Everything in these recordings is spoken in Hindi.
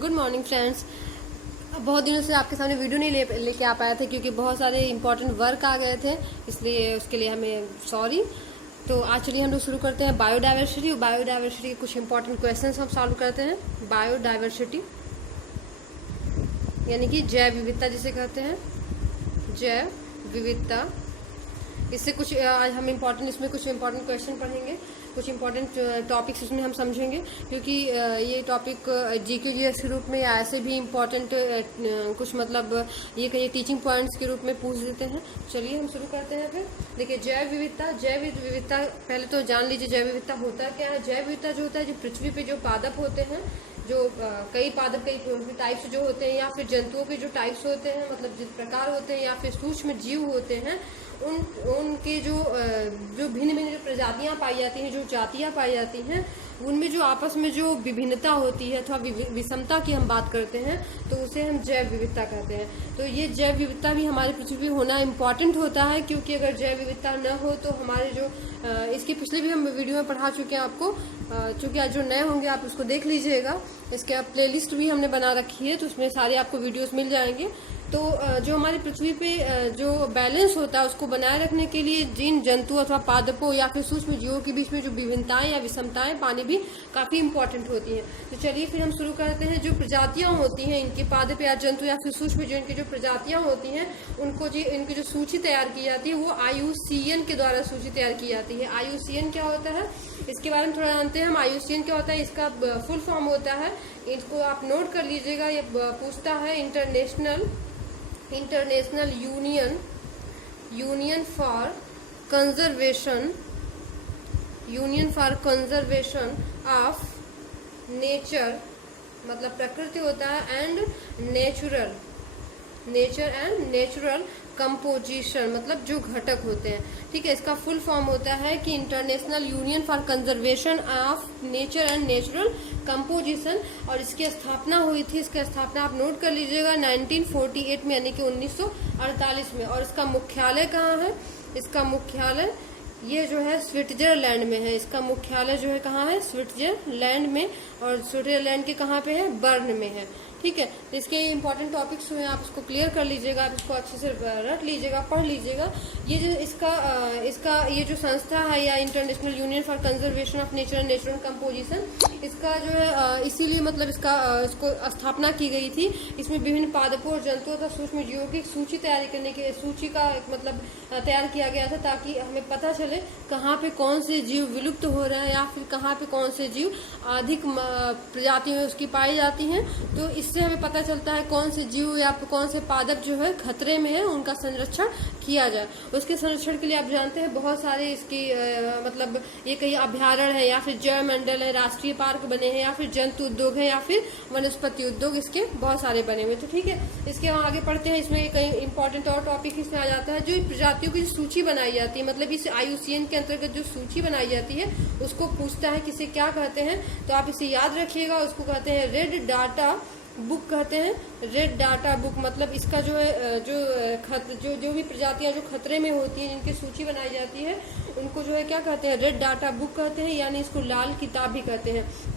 Good morning friends. बहुत दिनों से आपके सामने वीडियो नहीं लेके आ पाया था क्योंकि बहुत सारे इंपॉर्टेंट वर्क आ गए थे, इसलिए उसके लिए हमें सॉरी। तो आज चलिए हम लोग शुरू करते हैं बायोडाइवर्सिटी। बायोडाइवर्सिटी के कुछ इंपॉर्टेंट क्वेश्चंस हम सॉल्व करते हैं। बायोडाइवर्सिटी यानी कि जैव विविधता जिसे कहते हैं, जैव विविधता। इससे कुछ आज हम इसमें कुछ इंपॉर्टेंट क्वेश्चन पढ़ेंगे, कुछ इंपॉर्टेंट टॉपिक्स इसमें हम समझेंगे, क्योंकि ये टॉपिक GQ/GS के रूप में या ऐसे भी इम्पॉर्टेंट कुछ मतलब ये कहीं टीचिंग पॉइंट्स के रूप में पूछ देते हैं। चलिए हम शुरू करते हैं। फिर देखिए जैव विविधता। जैव विविधता पहले तो जान लीजिए जैव विविधता होता क्या है। जैव विविधता जो होता है, जो पृथ्वी पे जो पादप होते हैं, जो कई पादप कई टाइप्स जो होते हैं, या फिर जंतुओं के जो टाइप्स होते हैं, मतलब जिस प्रकार होते हैं, या फिर सूक्ष्म जीव होते हैं, उनके जो भिन्न भिन्न जो प्रजातियां पाई जाती हैं, जो जातियां पाई जाती हैं, उनमें जो आपस में जो विभिन्नता होती है अथवा विषमता की हम बात करते हैं, तो उसे हम जैव विविधता कहते हैं। तो ये जैव विविधता भी हमारे पृथ्वी पे होना इम्पॉर्टेंट होता है, क्योंकि अगर जैव विविधता न हो तो हमारे जो इसके पिछले भी हम वीडियो में पढ़ा चुके हैं आपको, चूंकि आज जो नए होंगे आप उसको देख लीजिएगा। इसके प्लेलिस्ट भी हमने बना रखी है, तो उसमें सारे आपको वीडियोस मिल जाएंगे। तो जो हमारी पृथ्वी पे जो बैलेंस होता है उसको बनाए रखने के लिए जिन जंतु अथवा पादपों या फिर सूक्ष्म जीवों के बीच में जो विभिन्नताएं या विषमताएं पानी भी काफी इम्पोर्टेंट होती हैं। तो चलिए फिर हम शुरू करते हैं। जो प्रजातियां होती हैं इनके पादप या जंतु या फिर सूक्ष्म जीव की जो प्रजातियां होती हैं, इनकी जो सूची तैयार की जाती है वो IUCN के द्वारा सूची तैयार की जाती है। IUCN क्या होता है, इसके बारे में थोड़ा जानते हैं हम। IUCN क्या होता है, इसका फुल फॉर्म होता है, इसको आप नोट कर लीजिएगा। ये पूछता है international union for conservation of nature, मतलब प्रकृति होता है, एंड नेचुरल कंपोजिशन, मतलब जो घटक होते हैं। ठीक है, इसका फुल फॉर्म होता है कि international union for conservation of nature and natural composition, और इसकी स्थापना हुई थी, इसकी स्थापना आप नोट कर लीजिएगा 1948 में, यानी कि 1948 में। और इसका मुख्यालय कहाँ है, इसका मुख्यालय ये जो है स्विट्जरलैंड में है। इसका मुख्यालय जो है कहाँ है, स्विट्जरलैंड में, और स्विट्जरलैंड के कहाँ पे है, बर्न में है। ठीक है, तो इसके इंपॉर्टेंट टॉपिक्स हैं, आप इसको क्लियर कर लीजिएगा, आप इसको अच्छे से रट लीजिएगा, पढ़ लीजिएगा। ये जो इसका ये जो संस्था है, या international union for conservation of nature and natural composition, इसका जो है इसीलिए मतलब इसको स्थापना की गई थी। इसमें विभिन्न पादपों और जंतुओं तथा सूक्ष्म जीवों की सूची तैयारी करने के सूची का मतलब तैयार किया गया था, ताकि हमें पता चले कहाँ पे कौन से जीव विलुप्त हो रहे हैं, या फिर कहाँ पे कौन से जीव अधिक प्रजातियों उसकी पाई जाती हैं। तो इससे हमें पता चलता है कौन से जीव या कौन से पादप जो है खतरे में है, उनका संरक्षण किया जाए। उसके संरक्षण के लिए आप जानते हैं बहुत सारे इसकी मतलब ये कई अभ्यारण्य है, या फिर जैव मंडल है, राष्ट्रीय पार्क बने हैं, या फिर जंतु उद्योग है, या फिर वनस्पति उद्योग, इसके बहुत सारे बने हुए। तो ठीक है, इसके हम आगे पढ़ते हैं। इसमें कई इंपॉर्टेंट और टॉपिक इसमें आ जाता है। जो प्रजातियों की सूची बनाई जाती है, मतलब इस IUCN के अंतर्गत जो सूची बनाई जाती है, उसको पूछता है किसे क्या कहते हैं, तो आप इसे याद रखिएगा। उसको कहते हैं रेड डाटा बुक कहते हैं। रेड डाटा बुक मतलब इसका जो है जो भी प्रजातियां जो खतरे में होती हैं, जिनकी सूची बनाई जाती है, उनको जो है क्या कहते हैं, रेड डाटा बुक कहते हैं, यानी इसको लाल किताब भी कहते हैं।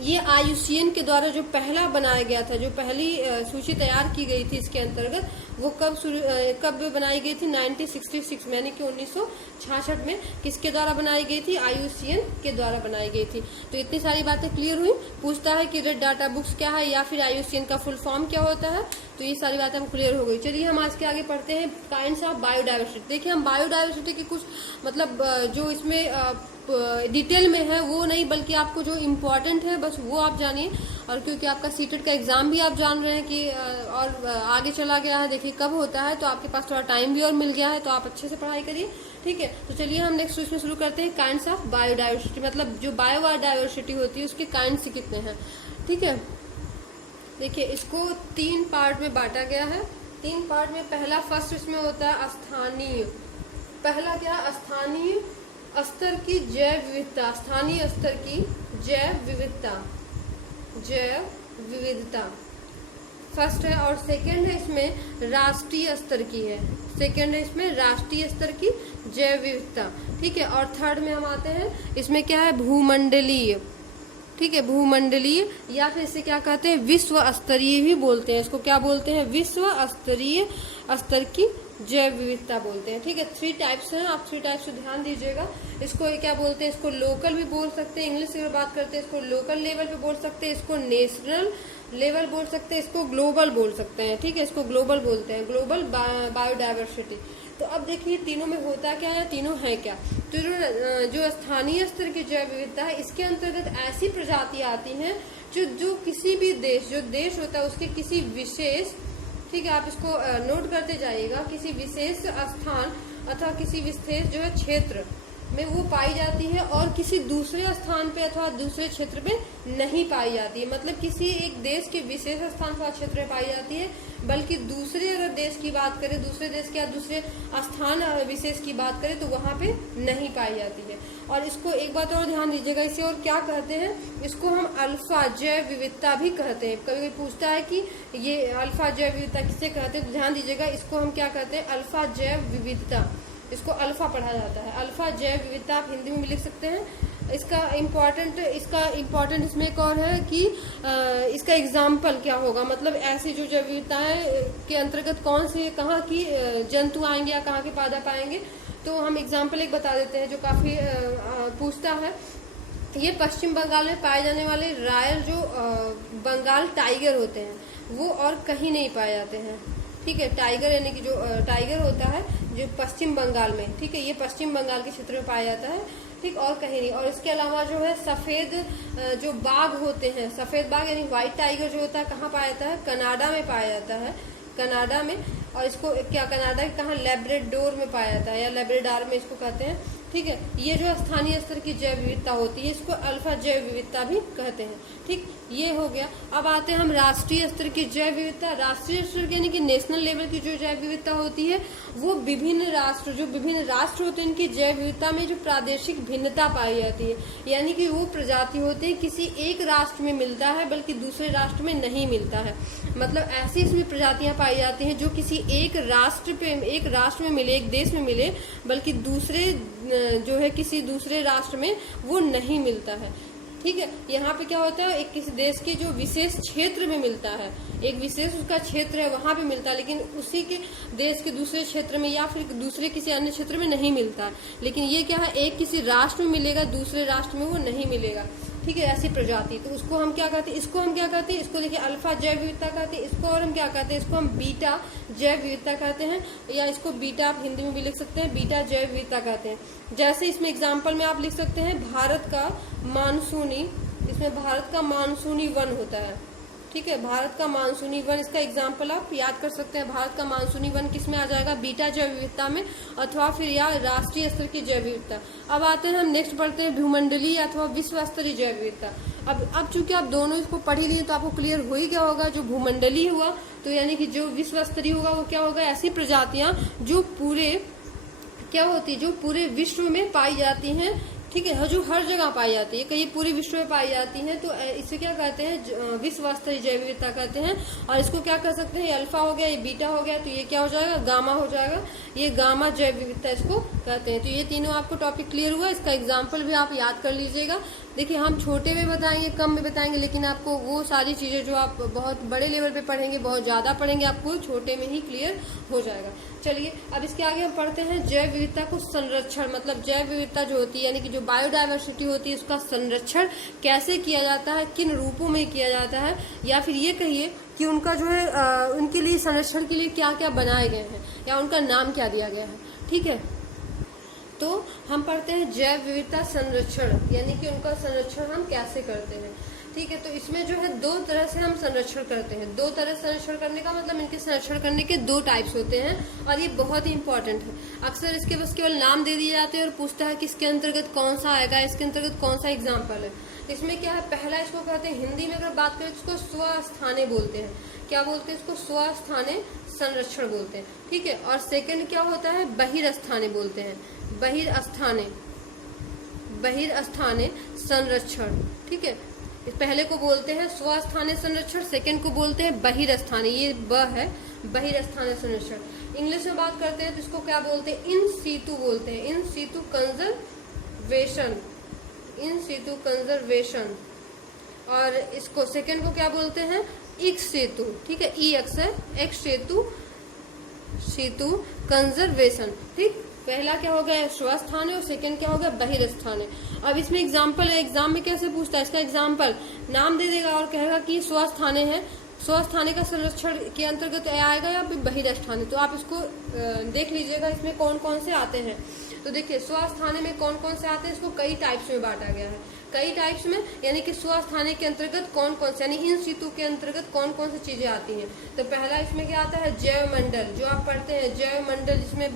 ये IUCN के द्वारा जो पहला बनाया गया था, जो पहली सूची तैयार की गई थी इसके अंतर्गत, वो कब बनाई गई थी, 1966 में, यानी कि 1966 में। किसके द्वारा बनाई गई थी, IUCN के द्वारा बनाई गई थी। तो इतनी सारी बातें क्लियर हुई। पूछता है कि रेड डाटा बुक्स क्या है, या फिर IUCN का फुल फॉर्म क्या होता है, तो ये सारी बातें हम क्लियर हो गई। चलिए हम आज के आगे पढ़ते हैं काइंड्स ऑफ बायोडाइवर्सिटी। देखिए हम बायोडाइवर्सिटी की कुछ मतलब जो इसमें डिटेल में है वो नहीं, बल्कि आपको जो इम्पोर्टेंट है बस वो आप जानिए। और क्योंकि आपका सीटेट का एग्जाम भी आप जान रहे हैं कि और आगे चला गया है, देखिए कब होता है, तो आपके पास थोड़ा टाइम भी और मिल गया है, तो आप अच्छे से पढ़ाई करिए। ठीक है, तो चलिए हम नेक्स्ट इसमें शुरू करते हैं। काइंड्स ऑफ बायोडाइवर्सिटी, मतलब जो बायोडाइवर्सिटी होती है उसके काइंड्स कितने हैं। ठीक है, देखिए इसको 3 पार्ट में बांटा गया है। 3 पार्ट में पहला फर्स्ट इसमें होता है स्थानीय। पहला क्या, स्थानीय स्तर की जैव विविधता, स्थानीय स्तर की जैव विविधता फर्स्ट है। और सेकंड है इसमें राष्ट्रीय स्तर की है, सेकंड है इसमें राष्ट्रीय स्तर की जैव विविधता। ठीक है, और थर्ड में हम आते हैं, इसमें क्या है, भूमंडलीय। ठीक है, भूमंडलीय, या फिर इसे क्या कहते हैं, विश्व स्तरीय भी बोलते हैं। इसको क्या बोलते हैं, विश्व स्तरीय स्तर की जैव विविधता बोलते हैं। ठीक है, 3 टाइप्स हैं, आप 3 टाइप्स से ध्यान दीजिएगा। इसको क्या बोलते हैं, इसको लोकल भी बोल सकते हैं, इंग्लिश में बात करते हैं इसको लोकल लेवल पे बोल सकते हैं, इसको नेशनल लेवल बोल सकते हैं, इसको ग्लोबल बोल सकते हैं। ठीक है, इसको ग्लोबल बोलते हैं, ग्लोबल बायोडायवर्सिटी। तो अब देखिए तीनों में होता क्या है, तीनों है क्या। तो जो स्थानीय स्तर की जैव विविधता है, इसके अंतर्गत ऐसी प्रजातियां आती हैं जो किसी भी देश, जो देश होता है उसके किसी विशेष, ठीक है, आप इसको नोट करते जाइएगा, किसी विशेष स्थान अथवा किसी विशेष जो है क्षेत्र में वो पाई जाती है और किसी दूसरे स्थान पे अथवा दूसरे क्षेत्र में नहीं पाई जाती है। मतलब किसी एक देश के विशेष स्थान अथवा क्षेत्र में पाई जाती है, बल्कि दूसरे अगर देश की बात करें, दूसरे देश के या दूसरे स्थान विशेष की बात करें तो वहाँ पे नहीं पाई जाती है। और इसको एक बात और ध्यान दीजिएगा, इसे और क्या कहते हैं, इसको हम अल्फा जैव विविधता भी कहते हैं। कभी कोई पूछता है कि ये अल्फा जैव विविधता किसे कहते हैं, तो ध्यान दीजिएगा, इसको हम क्या कहते हैं, अल्फा जैव विविधता। इसको अल्फा पढ़ा जाता है, अल्फा जैव विविधता आप हिंदी में भी लिख सकते हैं। इसका इम्पोर्टेंट इसमें एक और है कि इसका एग्जाम्पल क्या होगा, मतलब ऐसी जो जैव विविधताएं के अंतर्गत कौन से कहाँ की जंतु आएंगे या कहाँ के पौधा पाएंगे। तो हम एग्जाम्पल एक बता देते हैं जो काफी पूछता है। ये पश्चिम बंगाल में पाए जाने वाले रॉयल जो बंगाल टाइगर होते हैं वो और कहीं नहीं पाए जाते हैं। ठीक है, टाइगर यानी कि जो टाइगर होता है जो पश्चिम बंगाल में, ठीक है, ये पश्चिम बंगाल के क्षेत्र में पाया जाता है, ठीक, और कहीं नहीं। और इसके अलावा जो है सफेद जो बाघ होते हैं, सफेद बाघ यानी व्हाइट टाइगर जो होता है कहाँ पाया जाता है, कनाडा में पाया जाता है, कनाडा में। और इसको क्या कनाडा के कहाँ, लेब्राडोर में पाया जाता है या लेब्राडोर में इसको कहते हैं। ठीक है, ये जो स्थानीय स्तर की जैव विविधता होती है इसको अल्फा जैव विविधता भी कहते हैं। ठीक, ये हो गया। अब आते हैं हम राष्ट्रीय स्तर की जैव विविधता। राष्ट्रीय स्तर यानी कि नेशनल लेवल की जो जैव विविधता होती है वो विभिन्न राष्ट्र होते हैं, इनकी जैव विविधता में जो प्रादेशिक भिन्नता पाई जाती है, यानी कि वो प्रजाति होते हैं किसी एक राष्ट्र में मिलता है बल्कि दूसरे राष्ट्र में नहीं मिलता है। मतलब ऐसी इसमें प्रजातियां पाई जाती हैं जो किसी एक राष्ट्र में मिले, एक देश में मिले, बल्कि दूसरे जो है किसी दूसरे राष्ट्र में वो नहीं मिलता है। ठीक है, यहाँ पे क्या होता है, एक किसी देश के जो विशेष क्षेत्र में मिलता है, एक विशेष उसका क्षेत्र है वहां पे मिलता है, लेकिन उसी के देश के दूसरे क्षेत्र में या फिर दूसरे किसी अन्य क्षेत्र में नहीं मिलता है। लेकिन ये क्या है, एक किसी राष्ट्र में मिलेगा, दूसरे राष्ट्र में वो नहीं मिलेगा। ठीक है, ऐसी प्रजाति, तो उसको हम क्या कहते हैं, इसको देखिए अल्फा जैव विविधता कहते हैं। इसको और हम क्या कहते हैं, इसको हम बीटा जैव विविधता कहते हैं, या इसको बीटा आप हिंदी में भी लिख सकते हैं, बीटा जैव विविधता कहते हैं। जैसे इसमें एग्जाम्पल में आप लिख सकते हैं भारत का मानसूनी, इसमें भारत का मानसूनी वन होता है। ठीक है, भारत का मानसूनी वन, इसका एग्जाम्पल आप याद कर सकते हैं। भारत का मानसूनी वन किस में आ जाएगा, बीटा जैव विविधता में, अथवा फिर या राष्ट्रीय स्तर की जैव विविधता। अब आते हैं हम नेक्स्ट पढ़ते हैं भूमंडलीय अथवा विश्व स्तरीय जैव विविधता। अब चूंकि आप दोनों इसको पढ़ ही लिए तो आपको क्लियर हो ही क्या होगा। जो भूमंडलीय हुआ तो यानी कि जो विश्व स्तरीय होगा वो क्या होगा, ऐसी प्रजातियां जो पूरे क्या होती है, जो पूरे विश्व में पाई जाती हैं। ठीक है, जो हर जगह पाई जाती है, कहीं पूरे विश्व में पाई जाती हैं, तो इसे क्या कहते हैं, विश्व स्तरीय जैव विविधता कहते हैं। और इसको क्या कर सकते हैं, ये अल्फा हो गया, ये बीटा हो गया, तो ये क्या हो जाएगा, गामा हो जाएगा, ये गामा जैव विविधता इसको कहते हैं। तो ये तीनों आपको टॉपिक क्लियर हुआ। इसका एग्जाम्पल भी आप याद कर लीजिएगा। देखिए हम छोटे में बताएंगे, कम में बताएंगे, लेकिन आपको वो सारी चीजें जो आप बहुत बड़े लेवल पे पढ़ेंगे, बहुत ज्यादा पढ़ेंगे, आपको छोटे में ही क्लियर हो जाएगा। चलिए अब इसके आगे हम पढ़ते हैं जैव विविधता को संरक्षण। मतलब जैव विविधता जो होती है यानी कि जो बायोडायवर्सिटी होती है उसका संरक्षण कैसे किया जाता है, किन रूपों में किया जाता है, या फिर ये कहिए कि उनका जो है उनके लिए संरक्षण के लिए क्या क्या बनाए गए हैं या उनका नाम क्या दिया गया है। ठीक है, तो हम पढ़ते हैं जैव विविधता संरक्षण, यानी कि उनका संरक्षण हम कैसे करते हैं। ठीक है, तो इसमें जो है 2 तरह से हम संरक्षण करते हैं। 2 तरह से संरक्षण करने का मतलब इनके संरक्षण करने के 2 टाइप्स होते हैं और ये बहुत ही इंपॉर्टेंट है। अक्सर इसके बस केवल नाम दे दिए जाते हैं और पूछता है कि इसके अंतर्गत कौन सा आएगा, इसके अंतर्गत कौन सा एग्जाम्पल है। इसमें क्या है, पहला इसको कहते हैं, हिंदी में अगर बात करें तो इसको स्वस्थाने बोलते हैं। क्या बोलते हैं, इसको स्वस्थाने संरक्षण बोलते हैं। ठीक है, और सेकंड क्या होता है, बहिर्स्थाने बोलते हैं, बहिर्स्थाने संरक्षण। ठीक है, पहले को बोलते हैं स्वस्थानीय संरक्षण, सेकंड को बोलते हैं बहिर्स्थानीय, ये ब है, बहिर्स्थानीय संरक्षण। इंग्लिश में बात करते हैं तो इसको क्या बोलते हैं, इन सीतु बोलते हैं, इन सीतु कंजर्वेशन, इन सीतु कंजर्वेशन। और इसको सेकंड को क्या बोलते हैं, इक्स सेतु, ठीक है, ई एक्स है, एक्स सेतु, सेतु कंजर्वेशन, ठीक। पहला क्या हो गया, स्वस्थान है, और सेकंड क्या हो गया, बहिर्स्थान है। अब इसमें एग्जाम्पल है, एग्जाम में कैसे पूछता है, इसका एग्जाम्पल नाम दे देगा और कहेगा कि स्वस्थाने है, स्वस्थाने का संरक्षण के अंतर्गत आएगा या फिर बहिर्स्थान। तो आप इसको देख लीजिएगा इसमें कौन कौन से आते हैं। तो देखिए स्वस्थाने में कौन कौन से आते हैं, इसको कई टाइप्स में बांटा गया है, कई टाइप्स में, यानी कि स्वस्थाने के अंतर्गत कौन कौन से, यानी इन सितु के अंतर्गत कौन कौन सी चीजें आती हैं। तो पहला इसमें क्या आता है, जैव मंडल, जो आप पढ़ते हैं जैव मंडल, जिसमें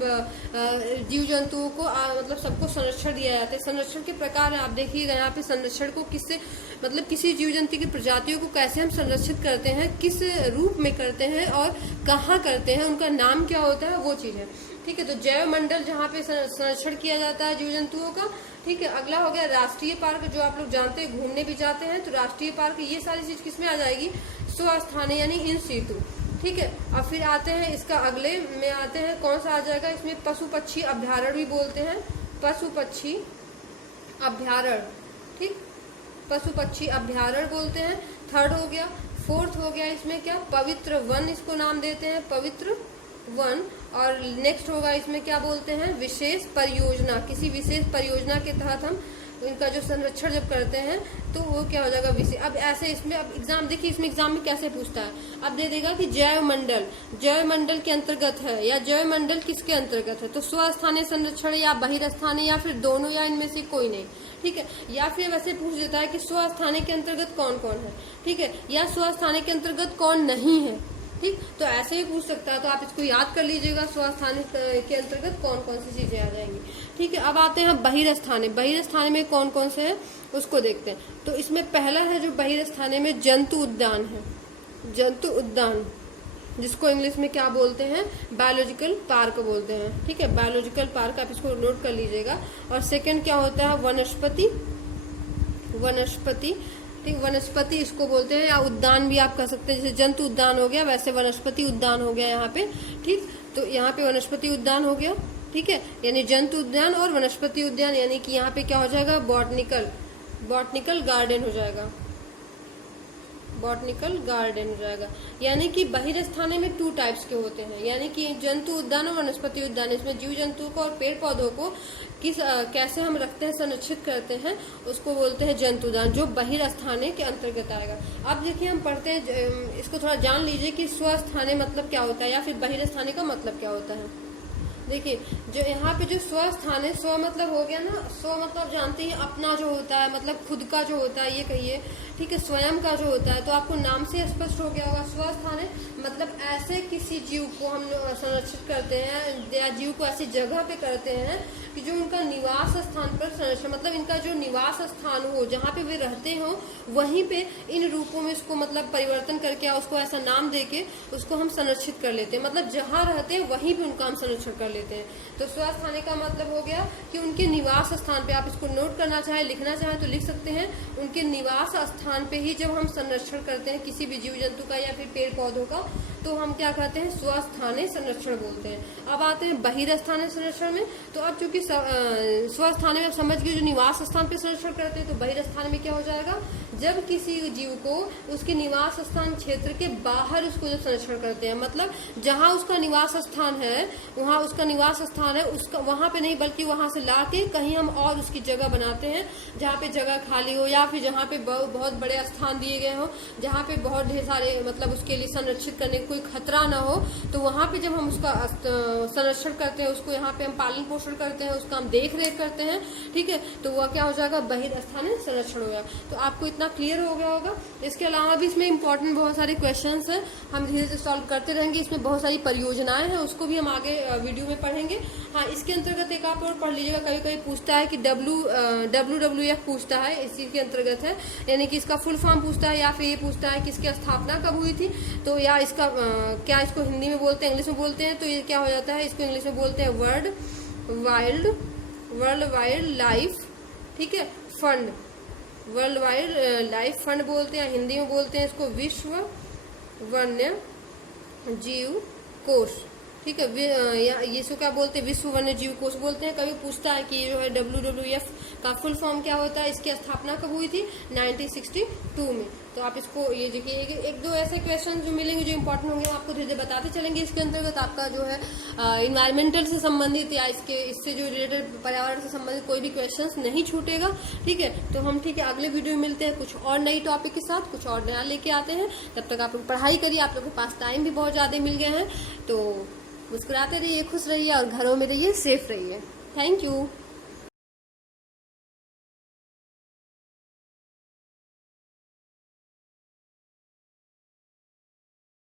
जीव जंतुओं को मतलब सबको संरक्षण दिया जाता है। संरक्षण के प्रकार है, आप देखिएगा यहाँ पे संरक्षण को किससे, मतलब किसी जीव जंतु की प्रजातियों को कैसे हम संरक्षित करते हैं, किस रूप में करते हैं और कहाँ करते हैं, उनका नाम क्या होता है, वो चीज है, ठीक है। तो जैव मंडल जहाँ पे संरक्षण किया जाता है जीव जंतुओं का, ठीक है। अगला हो गया राष्ट्रीय पार्क, जो आप लोग जानते हैं घूमने भी जाते हैं, तो राष्ट्रीय पार्क, ये सारी चीज किसमें आ जाएगी, स्वस्थाने यानी इन सितु, ठीक है। अब फिर आते हैं इसका अगले में आते हैं, कौन सा आ जाएगा इसमें, पशु पक्षी अभ्यारण्य भी बोलते हैं, पशु पक्षी अभ्यारण्य, ठीक, पशु पक्षी अभ्यारण्य बोलते हैं। थर्ड हो गया, फोर्थ हो गया इसमें क्या, पवित्र वन, इसको नाम देते हैं पवित्र वन। और नेक्स्ट होगा इसमें क्या बोलते हैं, विशेष परियोजना, किसी विशेष परियोजना के तहत हम इनका जो संरक्षण जब करते हैं तो वो क्या हो जाएगा, विशेष। अब ऐसे इसमें अब एग्जाम देखिए, इसमें एग्जाम में कैसे पूछता है, अब दे देगा कि जैव मंडल, जैव मंडल के अंतर्गत है, या जैव मंडल किसके अंतर्गत है, तो स्वस्थानीय संरक्षण या बहिर्स्थानीय या फिर दोनों या इनमें से कोई नहीं, ठीक है। या फिर वैसे पूछ देता है कि स्वस्थानीय के अंतर्गत कौन कौन है, ठीक है, या स्वस्थानीय के अंतर्गत कौन नहीं है, ठीक। तो ऐसे ही पूछ सकता है, तो आप इसको याद कर लीजिएगा, स्वस्थानीय के अंतर्गत कौन कौन सी चीजें आ जाएंगी, ठीक है। अब आते हैं बहिर्स्थानीय, बहिर्स्थानीय में कौन कौन से हैं उसको देखते हैं। तो इसमें पहला है जो बहिर्स्थानीय में जंतु उद्यान है, जंतु उद्यान, जिसको इंग्लिश में क्या बोलते हैं, बायोलॉजिकल पार्क बोलते हैं, ठीक है, बायोलॉजिकल पार्क, आप इसको नोट कर लीजिएगा। और सेकंड क्या होता है, वनस्पति, वनस्पति, ठीक, वनस्पति इसको बोलते हैं, या उद्यान भी आप कह सकते हैं, जैसे जंतु उद्यान हो गया वैसे वनस्पति उद्यान हो गया यहाँ पे, ठीक। तो यहाँ पे वनस्पति उद्यान हो गया, ठीक है, यानी जंतु उद्यान और वनस्पति उद्यान, यानी कि यहाँ पे क्या हो जाएगा, बॉटनिकल, बॉटनिकल गार्डन हो जाएगा, बॉटनिकल गार्डन हो जाएगा। यानी कि बहिर्स्थानीय में 2 टाइप्स के होते हैं, यानी कि जंतु उद्यान और वनस्पति उद्यान, इसमें जीव जंतु को और पेड़ पौधों को कैसे हम रखते हैं, संरक्षित करते हैं, उसको बोलते हैं जंतु उद्यान, जो बहिर्स्थानीय के अंतर्गत आएगा। अब देखिए हम पढ़ते हैं, इसको थोड़ा जान लीजिए कि स्वस्थानीय मतलब क्या होता है या फिर बहिर्स्थानीय का मतलब क्या होता है। देखिए जो यहाँ पे जो स्वस्थानीय, स्व मतलब हो गया ना, स्व मतलब जानते हैं अपना जो होता है, मतलब खुद का जो होता है, ये कहिए, ठीक है, स्वयं का जो होता है, तो आपको नाम से स्पष्ट हो गया होगा। स्वस्थानीय मतलब ऐसे किसी जीव को हम संरक्षित करते हैं या जीव को ऐसी जगह पे करते हैं कि जो उनका निवास स्थान पर संरक्षण, मतलब इनका जो निवास स्थान हो, जहाँ पे वे रहते हो, वहीं पे इन रूपों में इसको मतलब परिवर्तन करके उसको ऐसा नाम देके उसको हम संरक्षित कर लेते हैं, मतलब जहाँ रहते हैं वहीं पे उनका हम संरक्षण कर लेते हैं। तो स्वस्थानीय का मतलब हो गया कि उनके निवास स्थान पे, आप इसको नोट करना चाहे, लिखना चाहे तो लिख सकते हैं, उनके निवास स्थान पे ही जब हम संरक्षण करते हैं किसी भी जीव जंतु का या फिर पेड़ पौधों का, तो हम क्या कहते हैं, स्वस्थानीय संरक्षण बोलते हैं। अब आते हैं बहिर्स्थानीय संरक्षण में। तो अब चूंकि स्वस्थानीय में समझ गए जो निवास स्थान पे संरक्षण करते हैं, तो बहिर्स्थानीय में क्या हो जाएगा, जब किसी जीव को उसके निवास स्थान क्षेत्र के बाहर उसको जब संरक्षण करते हैं, मतलब जहाँ उसका निवास स्थान है, वहाँ उसका निवास स्थान है, उसका वहाँ पे नहीं बल्कि वहाँ से ला के कहीं हम और उसकी जगह बनाते हैं, जहाँ पे जगह खाली हो या फिर जहाँ पे बहुत बड़े स्थान दिए गए हो, जहाँ पे बहुत ढेर सारे मतलब उसके लिए संरक्षित करने कोई खतरा ना हो, तो वहाँ पे जब हम उसका संरक्षण करते हैं, उसको यहाँ पे हम पालन पोषण करते हैं, उसका हम देख रेख करते हैं, ठीक है, तो वह क्या हो जाएगा, बहिर्स्थानीय संरक्षण हो गया। तो आपको इतना क्लियर हो गया होगा। इसके अलावा भी इसमें इंपॉर्टेंट बहुत सारे क्वेश्चंस हैं, हम धीरे धीरे सॉल्व करते रहेंगे। इसमें बहुत सारी परियोजनाएं हैं, उसको भी हम आगे वीडियो में पढ़ेंगे। हाँ, इसके अंतर्गत एक आप और पढ़ लीजिएगा, कभी कभी पूछता है कि WWF पूछता है, इसी के अंतर्गत है, यानी कि इसका फुल फॉर्म पूछता है, या फिर ये पूछता है कि इसकी स्थापना कब हुई थी, तो या इसका क्या इसको हिंदी में बोलते हैं, इंग्लिश में बोलते हैं, तो ये क्या हो जाता है, इसको इंग्लिश में बोलते हैं वर्ल्ड वाइल्ड लाइफ, ठीक है, fund, world wild life fund बोलते हैं, हिंदी में बोलते हैं इसको विश्व वन्य जीव कोष, ठीक है। ये सो क्या बोलते हैं, विश्व वन्य जीव कोष बोलते हैं। कभी पूछता है कि जो है WWF का फुल फॉर्म क्या होता है, इसकी स्थापना कब हुई थी, 1962 में। तो आप इसको ये देखिए, एक दो ऐसे क्वेश्चन जो मिलेंगे जो इंपॉर्टेंट होंगे, हम आपको धीरे धीरे बताते चलेंगे। इसके अंतर्गत आपका जो है इन्वायरमेंटल से संबंधित या इससे जो रिलेटेड पर्यावरण से संबंधित कोई भी क्वेश्चन नहीं छूटेगा। ठीक है, तो हम ठीक है अगले वीडियो में मिलते हैं कुछ और नई टॉपिक के साथ, कुछ और नया लेके आते हैं। तब तक आप लोग पढ़ाई करिए, आप लोगों के पास टाइम भी बहुत ज्यादा मिल गए हैं। तो मुस्कुराते रहिए, खुश रहिए और घरों में रहिए, सेफ रहिए। Thank you.